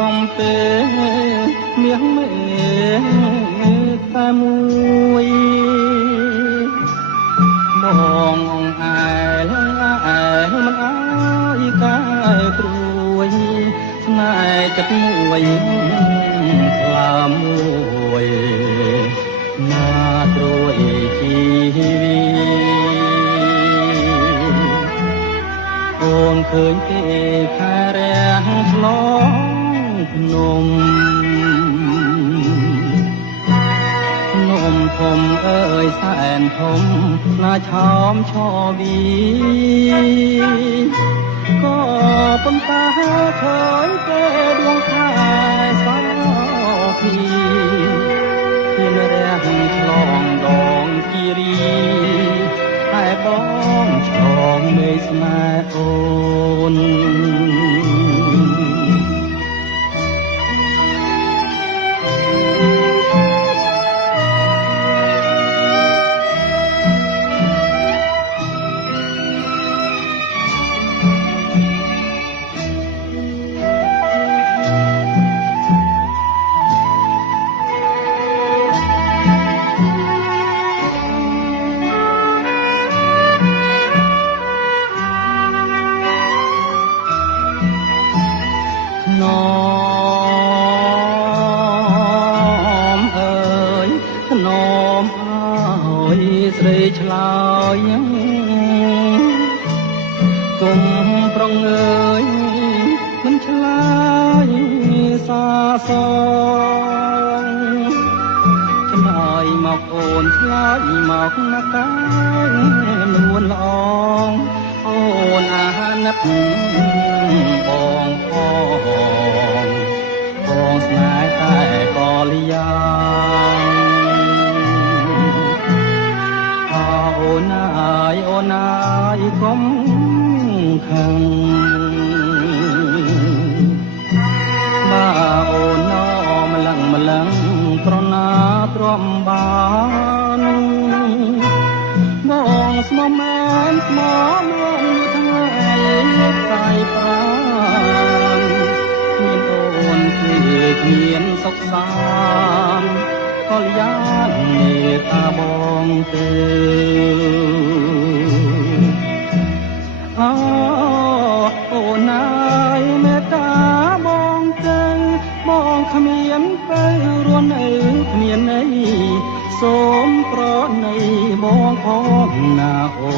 មុំទេមាសមេតែមួយបងអែលមិនអើយកាយព្រួយស្នេហ៍ចិត្តមួយខ្លាមួយណាត្រួយជីវីអូនឃើញគេខែរាំងឆ្លងភ្នំធំអើយសែនធំណាឆោមឆោវីក៏ប៉ុន្តែឃើញគេដួងខែសោភីពីរាំងឆ្លងដងគិរីតែបងឆ្លងនៃស្នេហ៍អូនស្រីឆ្លើយគុំប្រងើយមិនឆ្លើយសាសងឆ្លើយមកអូនឆ្លើយមកណាកាយនួនល្អងអូនអាណិតបងបងស្នេហ៍តែក៏លីយ៉ាអូនអាយកុំខឹងបើអូនណម្លឹងប្រណាទ្រាំបានបងស្មោះមែនថ្ងៃផ្សាយប្រានមានអូនគឺគ្មានសុខសាន្តកល្យានមេត្តាបងទេអូនណាយមេត្តាបងទៅបងគ្មានទៅរួនអីគ្មានអីសូមប្រណីបងផងណាអូ